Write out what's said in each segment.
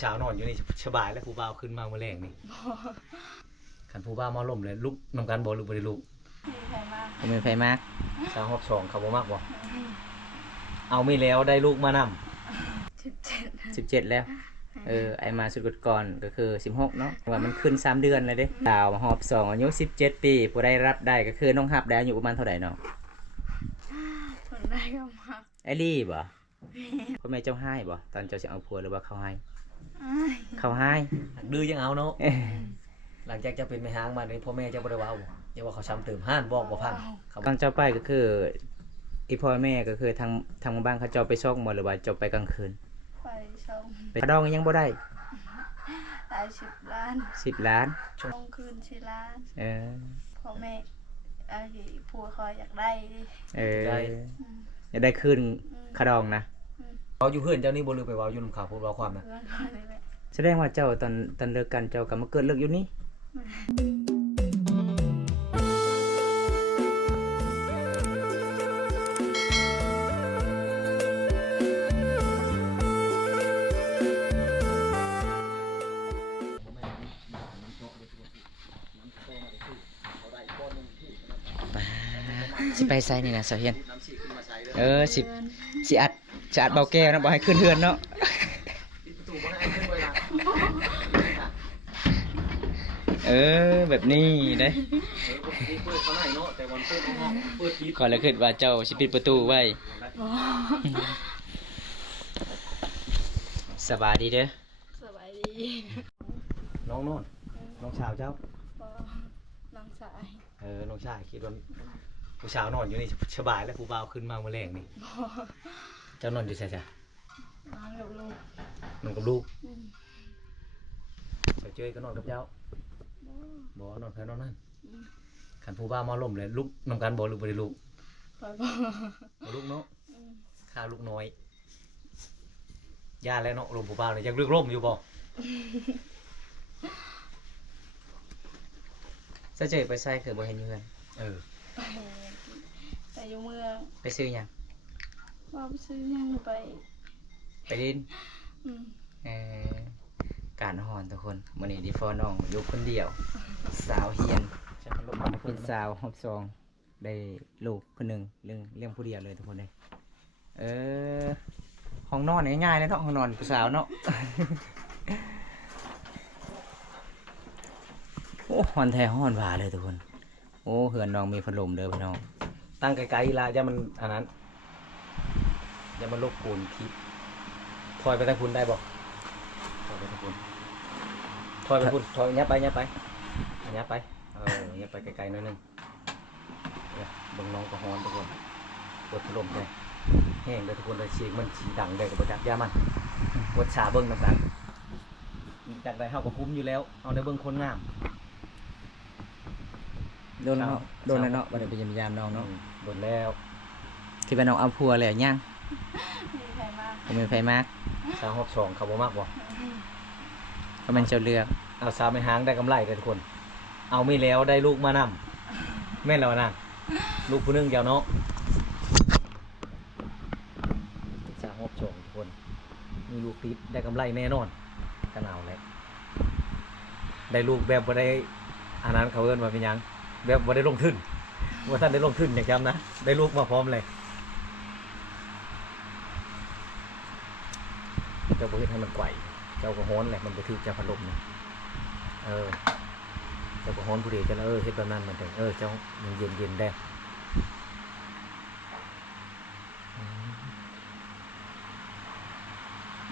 เช้านอนอยู่นี่สบายแล้วผู้บ่าวขึ้นมาเมื่อแรงนี่ขันผู้บ่าวมาล่มเลยลุกนำกันบ่หรือบ่ได้ลุกผมเป็นไฟมากสาวฮอบสองเขาบ่มากบ่เอาไม่แล้วได้ลูกมาน17แล้วไอมาสุดก่อนก็คือ16เนาะว่ามันขึ้น3เดือนเลยเด้สาวฮอบ2อายุ17ปีผู้ได้รับได้ก็คือน้องฮับได้อายุประมาณเท่าไหร่เนาะคนได้ก็มากไอรี่บ่พ่อแม่เจ้าให้บ่ตอนเจ้าสิเอาผัวหรือว่าเขาให้เขาให้ดื้อยังเอาเนาะหลังจากจะเป็นแม่ห้างมานี่พ่อแม่เจ้าบ่ได้ว่าบ่อย่าว่าเขาซ้ำเติมห้านบอกบ่พังตอนเจ้าไปก็คืออีพ่อแม่ก็คือทางบ้านเขาเจ้าไปซ่องบ่หรือว่าเจ้าไปกลางคืนไปชมไปดองยังบ่ได้ได้10 ล้าน10 ล้านช่วงคืน10 ล้านพ่อแม่ผัวคอยอยากได้อยากได้คืนคดองนะเอาอยู่เพื่อนเจ้านี่บ่ลืมไปว่าอยู่นำข่าวพูดว่าความนะแสดงว่าเจ้าตอนเลิกกันเจ้าก็มาเกิดเลิกอยู่นี่สิไปไซนี่นะเสาเฮียนสิอัดเบาแก้วนะบอกให้ขึ้นเฮือนเนาะแบบนี้ได้ก่อนแล้วคิดว่าเจ้าสิปิดประตูไว้สบายดีเด้อสบายดีน้องโน่นน้องสาวเจ้าน้องชายน้องชายคิดว่าผู้สาวนอนอยู่นี่สบายแล้วผู้บ่าวขึ้นมาเมื่อแรงนี่เจ้านอนอยู่ใช่จ้ะนอนกับลูกนอนกับลูกเจอก็นอนกับเจ้าบ่นอนใครนอนนั่นขันผู้บ่าวมาล่มเลยลุกนำกันบ่หรือบ่ได้ลุกบ่ลุกเนาะข้าลูกน้อยย่าแล้วเนาะลมผู้บ่าวเลยยังเลือกร่มอยู่บ่จะเจอไปใส่คือบ่เห็นอยู่กันไปอยู่เมืองไปซื้อยังว่าไปซื้อยังไปดินการหอนทุกคนมื้อนี้ดิฟอน้องอยู่คนเดียวสาวเฮียนเป็นสาวฮอบซองได้ลูกคนหนึ่งเรื่องผู้เดียวเลยทุกคนเลยห้องนอนง่ายๆเลยเนาะห้องนอนผู้สาวเนาะโอ้ฮอนแท้ฮอนหวาเลยทุกคนโอ้เฮือนน้องมีพัดลมเด้อพี่น้องตั้งไกลๆละอย่ามันอันนั้นอย่ามันรบกวนคลิปถอยไปทางคุณได้บ่ถอยไปทางคุณถอยไปคุณถอยยับไปยับไปยับไปไกลๆหน่อยนึงเบิ่งน้องก็ฮ้อนทุกคนกดพัดลมเลยแห้งเลยทุกคนเลยเสียงมันสีดังเลยกับประจักษ์ยามันกดฉาเบิ่งน้ำกันจากใดเฮาก็คุ้มอยู่แล้วเอาในเบิ่งคนงามโดนแล้วเนาะบ่ได้ไปยามน้องเนาะโดนแล้วที่เป็นน้องเอาผัวแล้วยังผมเป็นไฟมากสาวฮอบสองเขาบ่มากบ่ก็มันเจ้าเลือกเอาสาวไม่หางได้กำไรเลยทุกคนเอาไม่แล้วได้ลูกมานำแม่นแล้วนะลูกผู้นึงยาวเนาะสาวฮอบสองทุกคนมีลูกติดได้กำไรแน่นอนกันเอาเลยได้ลูกแบบบ่ได้อันนั้นเขาเอิ้นว่าเป็นยังแบบว่าได้ลงทุนว่าท่านได้ลงทุนอย่างจำนะได้ลูกมาพร้อมเลยเจ้าบริษัทให้มันไกวเจ้าก็ฮ้อนแหละมันไปถือเจ้าพัดลมนะเจ้าก็ฮ้อนผู้เดียวจะเฮ็ดแบบนั้นมันแต่เจ้ามันเย็นได้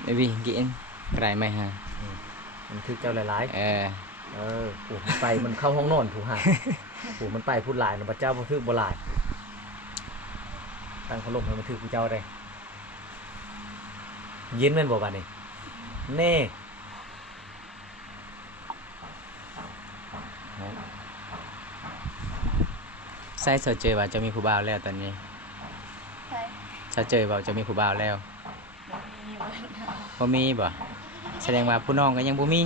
ไม่วิ่งกินไกลไหมฮะมันถือเจ้าหลายผูไปมันเข้าห้องนอนผูห่าผูมันไปพูดหลายนะพระเจ้าพระทึกบ่หลายตั้งพัดลมให้มันถือผู้เจ้าได้เย็นแม่นบ่บาดนี้เน่ใส่เสเจอว่าจะมีผู้บ่าวแล้วตอนนี้ใส่เจอว่าจะมีผู้บ่าวแล้วบ่มีบ่แสดงว่าผู้น้องก็ยังบ่มี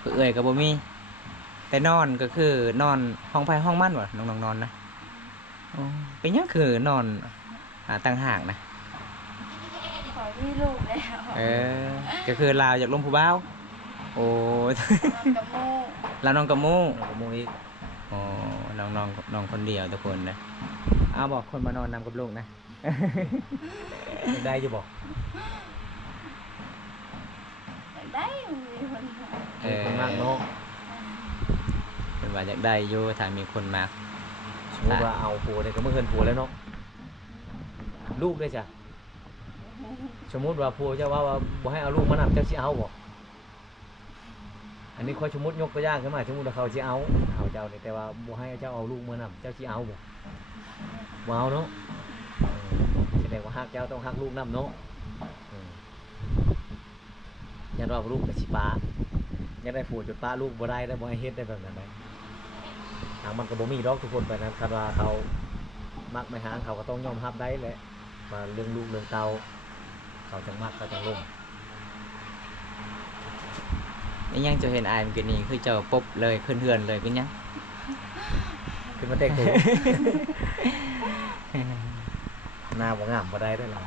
ผู้เอื้อยก็บ่มีแต่นอนก็คือนอนห้องไฟห้องมั่นวะน้องนอนนะเป็นยังคือนอนต่างหากนะ คอยไป มีลูกแล้ว ก็คือลาวอยากลงผู้บ่าวโอ้ย นอนกับโม ลาวน้องกับหมู น้องกับโมอีก อ๋อน้องคนเดียวทุกคนนะเอาบอกคนมานอนนำกับลูกนะ ยังได้อยู่บ่ อยากได้มีคนมา คนมากเนาะ เป็นว่าอยากได้อยู่ถ้ามีคนมา สมมติว่าเอาผัวเนี่ยก็เมื่อเฮินผัวแล้วเนาะลูกด้วยจ้ะสมมติว่าผัวเจ้าว่าบ่ให้เอาลูกมานำเจ้าสิเอาบ่อันนี้ค่อยสมมติยกตัวอย่างขึ้นมาสมมติว่าเขาสิเอาเจ้าเนี่ยแต่ว่าบ่ให้เจ้าเอาลูกมานำเจ้าสิเอาบ่บ่เอาเนาะแสดงว่าฮักเจ้าต้องฮักลูกนำเนาะยันว่าลูกกับสิป้ายันได้ผัวจุดป้าลูกบ่ได้แล้วบ่ให้เฮ็ดได้แบบนั้นได้ทางมันก็บ่มีดอกทุกคนไปนั้นคันว่าเขามักไม่หางเขาก็ต้องยอมรับได้แหละมาเรื่องลูกเรื่องเตาเขาจังมักเขาจังลง นี่ยังจะเห็นอายเมื่อกี้นี้คือเจ้าปุ๊บเลยขึ้นเฮือนเลยเป็นยัง ขึ้นมาเตะตัว หน้าบ่งามบ่ได้ได้อล่ะ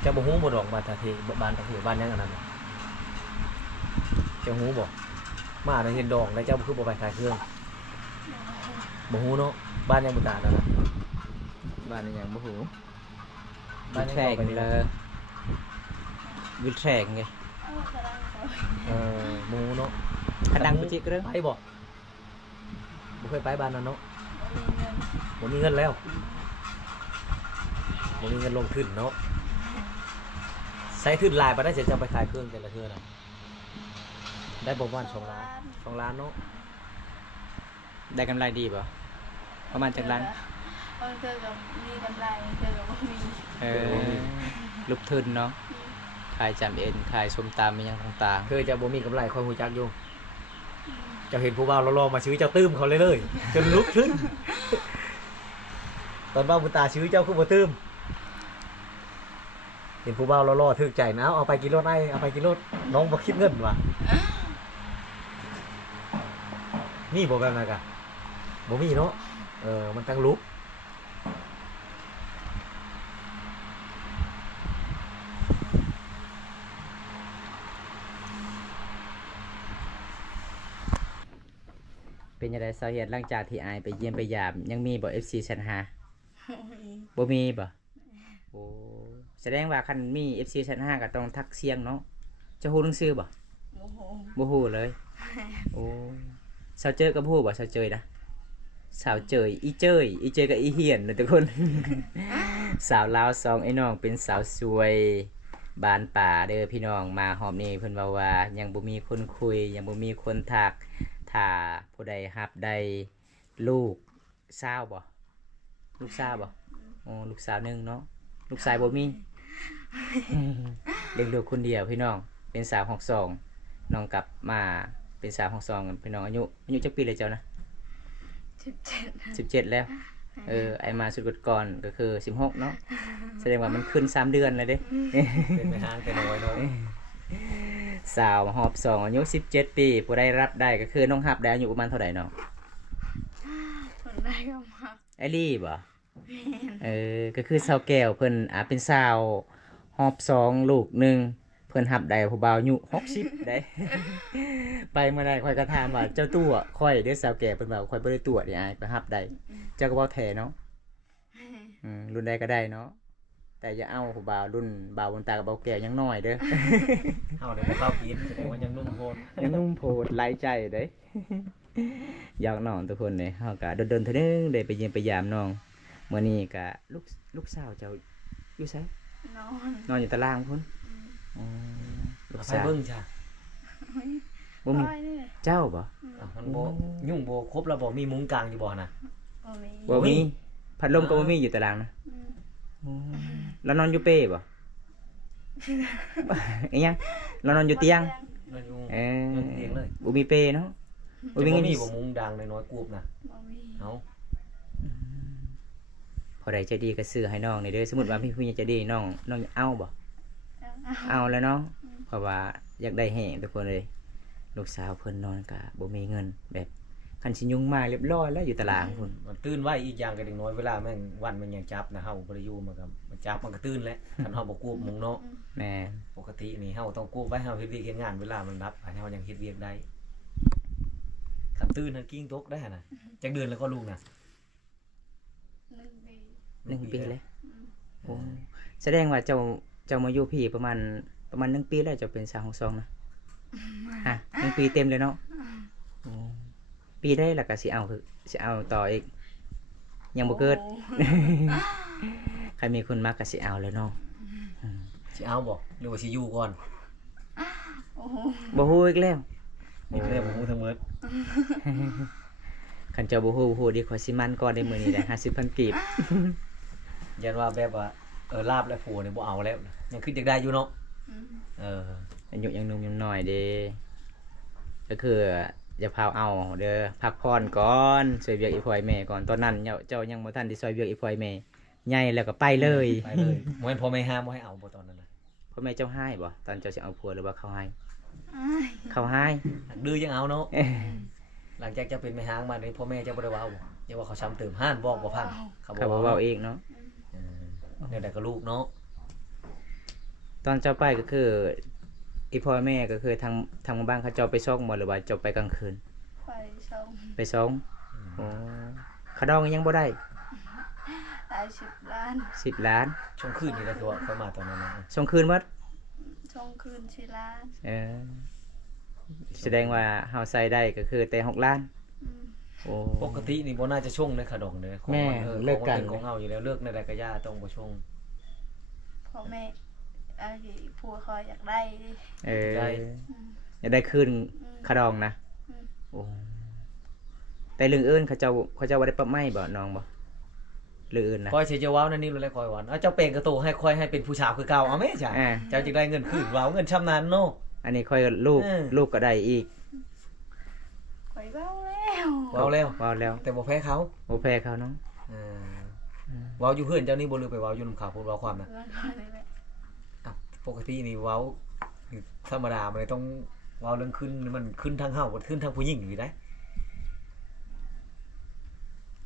เจ้าบ่ฮู้บ่ดอกบ้านตาเทบ้านตาเทบ้านหยังอันนั้นน่ะเจ้าฮู้บ่มาได้เห็นดอกแล้วเจ้าคือบ่ไปขายเครื่องบ่ฮู้เนาะบ้านยังบ่ตานั่นน่ะ บ้านนี่ยังบ่ฮู้ บ้าน วิ ยัง แทร ต่อก ไปนี่ เล ล่ะ ยวิแทรกไง เอากำลังเขา บ่ฮู้เนาะ ขดังปุจิกเรื่อง ไปบ่บ่เคยไปบ้านนั้นเนาะ บ่มีเงินบ่มีเงินแล้วบ่มีเงินลงทุนเนาะใช้ทุนหลายปานใดจะไปขายเครื่องแต่ละเทื่อน่ะได้บ่ประมาณ2 ล้าน2 ล้านเนาะ ได้กำไรดีป่ะประมาณจากล้าน บางเธอกับมีกำไรเธอกับบ่มี ลูกทุนเนาะขายจำเอ็นขายส้มตำมีอย่างต่าง เคยจะบ่มีกำไรค่อยฮู้จักอยู่เจ้าเห็นผู้บ่าวรอๆมาซื้อเจ้าตื้มเขาเลยจนลุกขึ้น ตอนบ้าวบุญตาซื้อเจ้าคือบ่ตื้มเห็นผู้บ่าวรอๆถึกใจนะเอาไปกินรถไอ้เอาไปกินรถน้องบ่คิดเงินว่ะนี่บ่แบบนั้นกะบ่มีเนาะมันตั้งลุกๆเป็นยังไงสาเหตุหลังจากที่อายไปเยี่ยมไปยามยังมีบ่ FC ชั้น5 บ่มี บ่มีบ่โอ้แสดงว่าคันมี FC ชั้น5ก็ต้องทักเสียงเนาะจะฮู้หนังสือบ่ โอ้โห บ่ฮู้เลยโอ้สาวเจอกับฮู้บ่สาวเจยนะสาวเจยอีเจยกับอีเหียนนะทุกคน สาวลาวสองไอ้น้องเป็นสาวสวยบ้านป่าเด้อพี่น้องมาหอมนี่เพิ่นว่ายังบ่มีคนคุยยังบ่มีคนทักถ้าผู้ใดรับได้ลูกสาวบ่ลูกสาวบ่โอ้ลูกสาวหนึงเนาะลูกชายบ่มี เลี้ยงลูกคนเดียวพี่น้องเป็นสาว62น้องกลับมาเป็นสาว62พี่น้องอายุจักปีเลยเจ้านะ 17 17แล้วไอมาสุดก่อนก็คือ16เนาะแสดงว่ามันขึ้น3 เดือนเลยเด้ เป็นไปหางแต่น้อยเนาะ สาวหอบ2อายุ17 ปีผู้ได้รับได้ก็คือน้องฮับได้อายุประมาณเท่าไหร่เนาะ คนได้ก็มา ไอลี่บ่ก็คือสาวแก้วเพิ่นเป็นสาวหอบ2ลูกหนึงเพิ่นฮับได้ผู้บ่าวอายุ60ได้ ไปเมื่อใดข่อยก็ถามว่าเจ้าตัวข่อยเด้อสาวแก้วเพิ่นว่าข่อยบ่ได้ตัวนี่อายไปฮับได้เจ้าก็บ่แท้เนาะรุ่นใดก็ได้เนาะแต่อย่าเอาผู้บ่าวรุ่นบ่าวบนตากับบ่าวแก้วยังน้อยเด้อ เฮาได้บ่เข้ากินแสดงว่ายังนุ่มโพด ยังนุ่มโพดไร้ใจเด้ อยากน้องทุกคนเลยเฮาก็เดินๆเท่านึงได้ไปเยี่ยมไปยามน้องมื้อนี้ก็ลูกสาวเจ้าอยู่ไส นอน นอนอยู่ตารางพุ่นลูก ไป สาว เบิ่งจ้ะ บ่มี ปล่อยนี่เลย เจ้าบ่ มันบ่ยุ่งบ่ครบแล้วบ่มีมุ้งกลางอยู่บ่น่ะ บ่มี บ่มีพัดลมก็บ่มีอยู่ตารางนะ อืม แล้วนอนอยู่เป้บ่ อีหยังเรานอนอยู่เตียง นั่นอยู่ เออ นั่นเตียงเลย บ่มีเป้เนาะ บ่มีบ่มุ้งดังน้อยๆกูบน่ะ บ่มี เอา พอใดใจดีก็ซื้อให้น้องนี่เด้อสมมุติว่าพี่ผู้ใหญ่ใจดีน้องเอาบ่ เอา เอาแล้วเนาะเพราะว่าอยากได้แห้งทุกคนเลยลูกสาวเพิ่นนอนกะบ่มีเงินแบบ คันสิยุ่งมากเรียบร้อยแล้วอยู่ตารางพุ่น มันตื่นไว้อีกอย่างก็เด็กน้อยเวลาแม่งวันมันยังจับนะเฮาบ่ได้อยู่มันก็มันจับมันก็ตื่นแล้วคันเฮาบ่ควบมุงเนาะ แม่น ปกตินี่เฮาต้องควบไว้เฮาเฮ็ดเวียกเฮ็ดงานเวลามันรับให้เฮายังเฮ็ดเวียกได้คันตื่นน่ะกิ้งตกได้น่ะจักเดือนแล้วก็ลูกน่ะ 1 ปี 1 ปีเลย อืม โอ้แสดงว่าเจ้ามาอยู่พี่ประมาณ1 ปีแล้วเจะเป็นสาวของซองนะฮะ1 ปีเต็มเลยเนาะโอ้ปีได้แล้วก็สิเอาต่ออีกยังบ่เกิด โอ้ ใครมีคนมักก็สิเอาเลยเนาะ สิเอาบ่หรือว่าสิอยู่ก่อน โอ้โห บ่ฮู้อีกแล้ว นี่เรื่องบ่ฮู้ทั้งหมด คันเจ้าบ่ฮู้ดีขอยสิมันก่อนได้มื้อนี้แหละ50,000กีบ ยันว่าแบบว่าลาบและผัวนี่บ่เอาแล้วยังคิดอยากได้อยู่เนาะ อืม อายุยังหนุ่มยังน้อยเด้ก็คืออย่าพาเอาเด้อพักผ่อนก่อนช่วยเวียกอีพ่อยแม่ก่อนตอนนั้นเจ้ายังบ่ทันได้ช่วยเวียกอีพ่อยแม่ใหญ่แล้วก็ไปเลย ไปเลยบ่แม่นพ่อแม่ห้ามบ่ให้เอาบ่ตอนนั้นน่ะ พ่อแม่เจ้าให้บ่ตอนเจ้าสิเอาผัวหรือว่าเขาให้ อ้าย เขาให้ ดื้อยังเอาเนาะ เอ้ย หลังจากจะเป็นแม่ห้างมานี่พ่อแม่เจ้าบ่ได้ว่าเอาบ่อย่าว่าเขาช้ำเติมห้านบอกบ่พัง เขาบ่เว้าเองเนาะ เดี๋ยวแต่ก็ลูกเนาะ ตอนเจ้าไปก็คืออีพ่อแม่ก็คือทางบ้านเขาเจ้าไปซ่องบ่หรือว่าเจ้าไปกลางคืน ไปชม ไปซ่องโอ้ขะดองยังบ่ได้ ได้10 ล้าน 10 ล้าน ช่วงคืนนี่แหละคือว่าเขามาตอนนั้นนะ ส่งคืนหมด ช่วงคืน4 ล้าน เออแสดงว่าเฮาใส่ได้ก็คือแต่6 ล้าน อืม โอ้ ปกตินี่บ่น่าจะช่วงในขะดองเด้อของ แม่ น เลิกกัน ของเฮาอยู่แล้วเลิกในใดก็ย่าต้องบ่ช่วง พ่อแม่อากีผัวคอยอยากได้ดิ เออ ได้ อืม อยากได้คืน อืม ขะดองนะ อืม โอ้แต่เรื่องอื่นเขาเจ้าบ่ได้ปรับไม้บ่น้องบ่เรื่องอื่นนะ คอยสิจะเว้านั่นนี่เลยคอยว่าเอาเจ้าเป็นกระโตให้คอยให้เป็นผู้ชายคือเก่าเอาแม่จ้ะ อ่า เจ้าจึงได้เงินคืนเว้าเงินชำนาญเนาะ อันนี้ค่อยลูก เออ ลูกก็ได้อีก คอยเบ้าแล้ว เว้าแล้ว เว้าแล้ว แต่บ่แพ้เขา บ่แพ้เขาเนาะ เออเว้าอยู่เพื่อนเจ้านี่บ่ลืมไปเว้าอยู่นำเขาพูดเว้าความนะ เพื่อนคอยนี่แหละ อ่ะปกตินี่เว้าธรรมดามันเลยต้องเว้าเรื่องขึ้นมันขึ้นทางเฮาบ่ขึ้นทางผู้หญิงอยู่ได้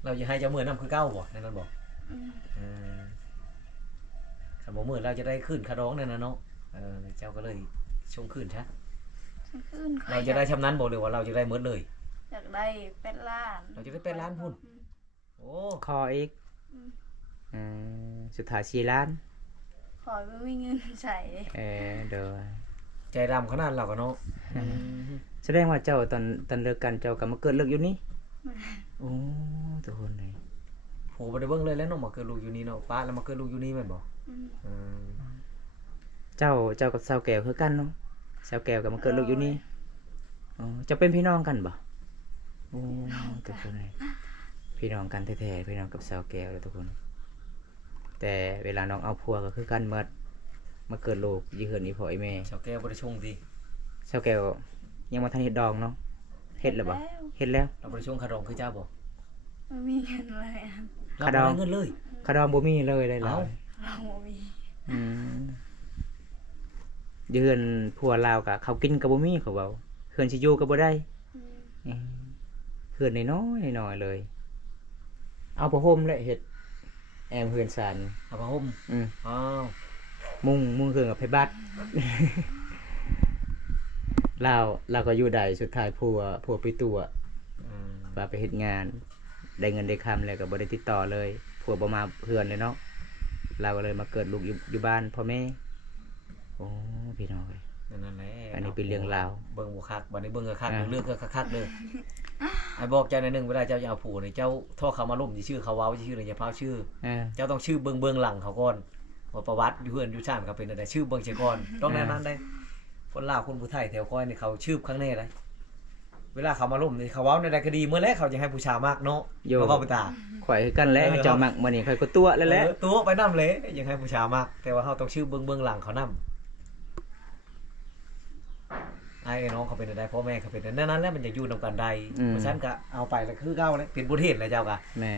เราจะให้เจ้ามือนํคือเก่าบ่นั่นบ่ อืม คันบ่มื้อเราจะได้ขึ้นคาดองนั่นน่ะเนาะเจ้าก็เลยชงขึ้นซะ ช่วงคืนคอย เราจะได้ชำนาญบ่หรือว่าเราจะได้หมดเลย อยากได้8 ล้าน เราจะได้8 ล้านพุ่น อืม โอ้ คออีก อืม สุดท้าย4 ล้าน คอยไม่มีเงินใช้ เด้อ ใจดำขนาดเราก็เนาะ แสดงว่าเจ้าตอนเลิกกันเจ้าก็มาเกิดเลิกอยู่นี่โอ้ทุกคนเลย โหบ่ได้เบิ่งเลยแล้วเนาะมาเกิดลูกอยู่นี่เนาะป้าแล้วมาเกิดลูกอยู่นี่แม่นบ่ อืม อืม เจ้ากับสาวแก้วคือกันเนาะสาวแก้วก็มาเกิดเลิกอยู่นี่อ๋อจะเป็นพี่น้องกันบ่โอ้ทุกคนเลยพี่น้องกันแท้ๆพี่น้องกับสาวแก้วเลยทุกคน แต่เวลาน้องเอาผัวก็คือกันหมดมาเกิดลูกอยู่เฮือนอีพ่ออีแม่ ชาวแก้วบ่ได้ชงติ สาวแก้วยังบ่ทันเฮ็ดดองเนาะเฮ็ดแล้วบ่เฮ็ดแล้ว เราบ่ได้ชงคาดองคือเจ้าบ่ ไม่มีเงินเลยอะ เรา คา บ่ ดอง ได้เงินเลย ขะดองบ่มีเลยได้แล้ว เอ้า เราบ่มี อืมอยู่เฮือนผัวลาวก็เขากินก็บ่มีเขาเว้าเฮือนสิอยู่ก็บ่ได้ อืม อืมเฮือนน้อยๆเลย เอาผ้าห่มและเฮ็ดแอมเฮือนสัน เอาผ้าห่ม อืม อ้าว มุงเฮือนกับไผบัด เราก็อยู่ได้สุดท้ายผัวไปตัว อืม ว่าไปเฮ็ดงาน ได้เงินได้คำแล้วก็บ่ได้ติดต่อเลยผัวบ่มาเฮือนเลยเนาะเราก็เลยมาเกิดลูกอยู่บ้านพ่อแม่โอ้พี่น้องเอ้ย นั่นแหละ อันนี้เป็นเรื่องราว เบิ่งบ่คักบัดนี้เบิ่งก็คัก อ่า เรื่องก็คักๆเด้อไอ้บอกเจ้าหน่อยหนึงเวลาเจ้าจะเอาผู้นี่เจ้าโทรเขามาล่มสิชื่อเขาเว้าสิชื่ออะไรอย่าเผาชื่อ เจ้าต้องชื่อเบิ่งหลังเขาก่อนว่าประวัติอยู่เฮือนอยู่ชาติเขาเป็นอะไรชื่อเบิ่งเสียก่อนต้องแน่นั้นได้คนลาวคนผู้ไทยแถวคอยนี่เขาชื่อครั้งแน่เลยเวลาเขามาล่มนี่เขาเว้าในใดก็ดีเมื่อแรกเขาจะให้ผู้ชายมากเนาะ โย เขาเว้าไปตา ข่อยคือกันแหละให้เจ้ามักมื้อนี้ข่อยก็ตัวแล้วแหละ ตัวไปนำเลยยังให้ผู้ชายมากแต่ว่าเขาต้องชื่อเบิ่งหลังเขานำไอ้น้องเขาเป็นอะไรพ่อแม่เขาเป็นอะไรนั้นแล้วมันจะอยู่นำกันใดเพราะฉะนั้นก็เอาไปแล้วคือเก่าเลยเป็นบุญเห็นเลยเจ้ากะ แม่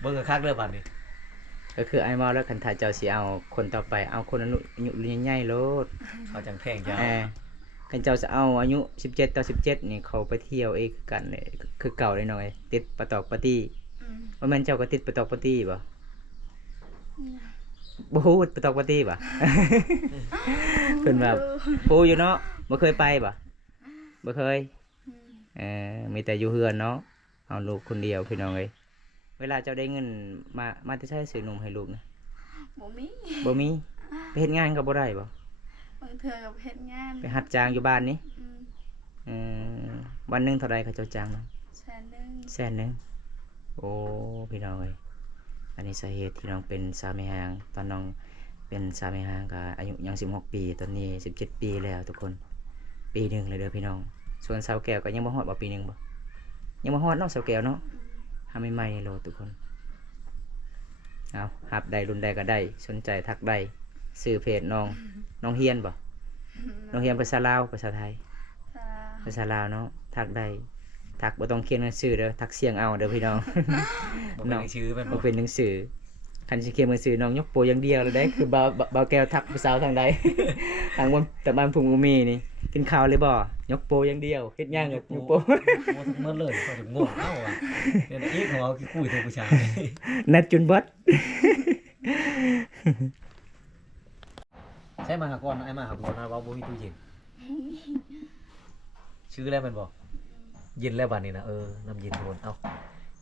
เบิ่งก็คักเด้อบัดนี้ ก็คือไอ้เมาแล้วคันถ้าเจ้าสิเอาคนต่อไปเอาคนอายุใหญ่ๆโลด เขาจังแพงเจ้า เออ คันเจ้าจะเอาอายุ17ต่อ17นี่เขาไปเที่ยวเองกันเลยคือเก่าเลยหน่อยติดปะตอกปะตี้ อืม ว่าแม่นเจ้าก็ติดปะตอกปะตี้บ่บ่ฮู้ปะตอกปะตี้บ่ เพิ่นว่าฮู้อยู่เนาะบ่เคยไปบ่บ่เคย อืม มีแต่อยู่เฮือนเนาะเอาลูกคนเดียวพี่น้องเอ้ยเวลาเจ้าได้เงินมาจะใช้ซื้อนมให้ลูกนะ บ่มี บ่มีไปเฮ็ดงานก็บ่ได้บ่ บางเทื่อกับเฮ็ดงาน ไปหัดจ้างอยู่บ้านนี่ อืม วันหนึงเท่าไรเขาเจ้าจ้างเนาะ 100,000 100,000โอ้พี่น้องเอ้ยอันนี้สาเหตุที่น้องเป็นสาวแม่หางตอนน้องเป็นสาวแม่หางก็อายุยัง16ปีตอนนี้17ปีแล้วทุกคนปีหนึงเลยเด้อพี่น้องส่วนสาวแก้วก็ยังบ่ฮอดบ่ปีหนึงบ่ยังบ่ฮอดเนาะสาวแก้วเนาะทำใหม่ๆโลดทุกคนเอาหับได้รุ่นใดก็ได้สนใจทักได้ซื้อเพจน้องเฮียนบ่น้องเฮียนภาษาลาวภาษาไทย ภาษาลาวเนาะทักได้ทักบ่ต้องเขียนหนังสือเด้อทักเสียงเอาเด้อพี่น้อง บ่เป็นหนังสือแม่น บ่ บ่ เป็นหนังสือคันสิเขียนหนังสือน้องยกโปรอย่างเดียวเลยได้ คือบ่าวแก้วทักผู้สาวทางใด ทางบนแต่บ้านพุ่งอุมีนี่กินข้าวเลยบ่ยกโปรอย่างเดียวเฮ็ดหยังก็ยกโปร โอ้ทั้งหมดเลยเขาถึงง่วงเอ้าว่ะเดี๋ยวอีกของเราคือคุยกับผู้ชาย นัดจุนเบิด ใช่มาหาก่อนไอ้มาหาก่อนนะว่าบ่มีตู้เย็นชื่อแล้วแม่นบ่เย็นแล้วบัดนี้นะน้ำเย็นโดนเอ้า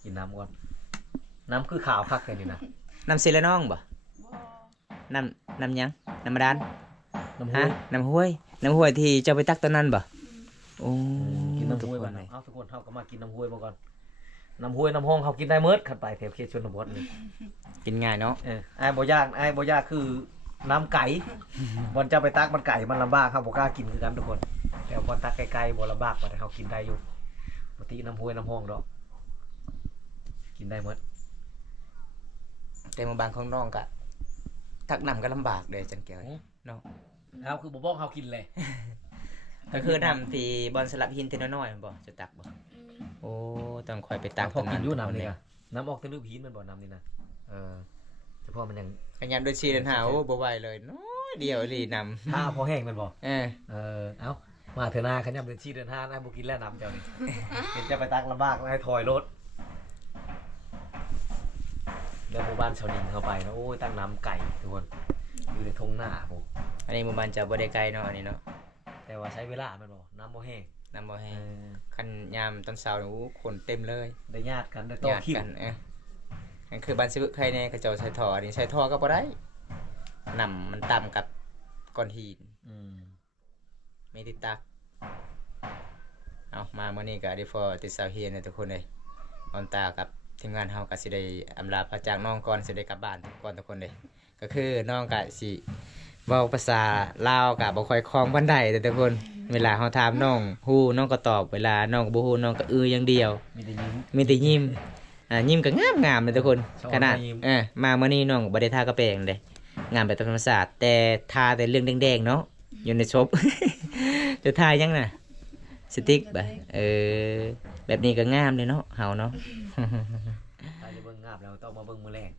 กินน้ำก่อนน้ำคือขาวคักแค่นี้นะ น้ำเซเลน้องบ่ บ่ น้ำหยังน้ำบาดาล น้ำ ฮะ ห้วย น้ำห้วยที่เจ้าไปตักตอนนั้นบ่โอ้ กินน้ำห้วย ทุ บ้าก น คนเลย เอ้าทุกคนเฮาก็มากินน้ำห้วยมาก่อนน้ำห้วยน้ำห้องเขากินได้เมิดขันไปแถวเขตชนบทนี่ กินง่ายเนาะ ไอ้ายบ่ยากคือน้ำไก่บอนจะไปตักมันไก่มันลำบากครับบ่กล้ากินคือกันทุกคนแต่บอนตักไกลๆบ่ลำบากแต่เขากินได้อยู่ปกติน้ำห้วยน้ำห้องดอกกินได้เมิด แต่บางของน้องก็ตักน้ำก็ลำบากเลยจังเกียวเนาะ ครับคือบ่บอกเขากินเลย ก็คือน้ำที่บอลสลับหินเทน้อยๆบ่จะตักบ่ อืม โอ้ต้องคอยไปตัก พอกินอยู่ ตรง น้ำนี่นะน้ำออกแต่ลืบหินมันบ่น้ำนี่นะแต่พอมันยัง ขยันด้วยชีเดินหาโอ้บ่ไหวเลยน้อยเดียวรีน ถ้าพอแห้งมันบ่ ำเอ้ามาเถอะนาขยับเดินชี้เดินห้านะบ่กินแล้วน้ำเจ้านี่ เห็นจะไปตักลำบากให้ถอยรถเดินหมู่บ้านชาวนิงเข้าไปนะโอ้ยตั้งน้ำไก่ทุกคนอยู่ในทงหน้าผม อันนี้หมู่บ้านจะบ่ได้ไกลเนาะอันนี้เนาะ แต่ว่าใช้เวลามันบ่น้ำบ่แห้ง น้ำบ่แห้งคันยามตอนเช้านี่โอ้คนเต็มเลย ได้ญาติกันได้ต่อ ญาติ คิว กันนั่นคือบ้านสิบึกใครแน่เขาเจ้าใช้ท่ออันนี้ใช้ท่อก็บ่ได้น้ำมันต่ำกับก้อนหิน อืม ไม่ได้ตักเอามามื้อนี้ก็ได้ฟอติดเสาเฮียนนะทุกคนเลยออนตากับทีมงานเฮาก็สิได้อำลาพระจากน้องก่อนสิได้กลับบ้านก่อนทุกคนเลยก็คือน้องก็สิเว้าภาษาลาวก็บ่ค่อยคล่องปานใดแต่ทุกคนเวลาเฮาถามน้องฮู้น้องก็ตอบเวลาน้องก็บ่ฮู้น้องก็อย่างเดียว มีแต่ยิ้ม มีแต่ยิ้มยิ้มก็งามๆเลยทุกคน ชอบ ขนาด ยิ้ม มามื้อนี้น้องบ่ได้ทากระแปรงเลยงามแบบธรรมชาติแต่ทาแต่เรื่องแดงๆเนาะอยู่ในชบ จะทายังน่ะสติ๊กบ่แบบนี้ก็งามเลยเนาะเฮาเนาะ ถ้าจะเบิ่งงาบแล้วต้องมาเบิ่งมื้อแรง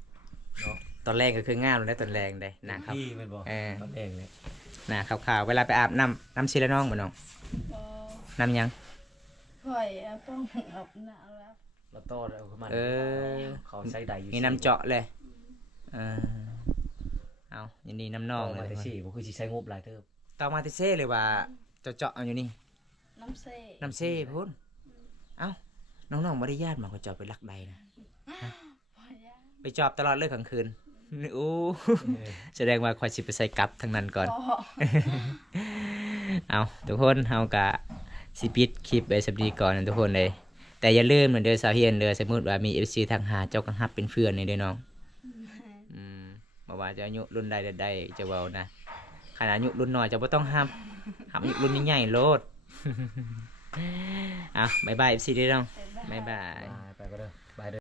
ตอนแรกก็คืองามเลยนะตอนแรงเลยนะครับ พี่แม่นบ่ เออ ตอนแรงเลย หน้าขาวๆเวลาไปอาบน้ำซีละน้องบ่น้อง บ่ น้ำหยัง ข่อยต้องอาบน้ำแล้ว แล้วต่อเอาเข้ามา เขาใช้ใดอยู่ มีน้ำเจาะเลยเอายินดีน้ำน้อง มา เลย แต่สิบ่คือสิใช้งบหลายเทิบ ต่อมาติเซ่เลยว่าเจาะเอาอยู่นี่ น้ำเซ่ น้ำเซ่พุ่นเอ้าน้องๆบ่ได้ญาติมาเขาเจาะไปลักใดนะ บ่ยาก ไปจอบตลอดเลยกลางคืนโอ้แสดงว่าคอยสิไปใส่กลับทั้งนั้นก่อน บ่ เอาทุกคนเฮากะสิปิดคลิปไว้สัปดีก่อนนะทุกคนเลยแต่อย่าลืมเหมือนเดิมสาวเฮียนเด้อสมมุติว่ามี FC ทางหาเจ้าก็ฮับเป็นเพื่อนนี่เด้อน้องบ่ว่าจะอายุรุ่นใดใดจะเว้านะขนาดอายุรุ่นน้อยจะบ่ต้องฮับอายุรุ่นใหญ่ๆโลด เอาบ๊ายบาย FC เด้อน้องบ๊ายบาย ไปก็เด้อ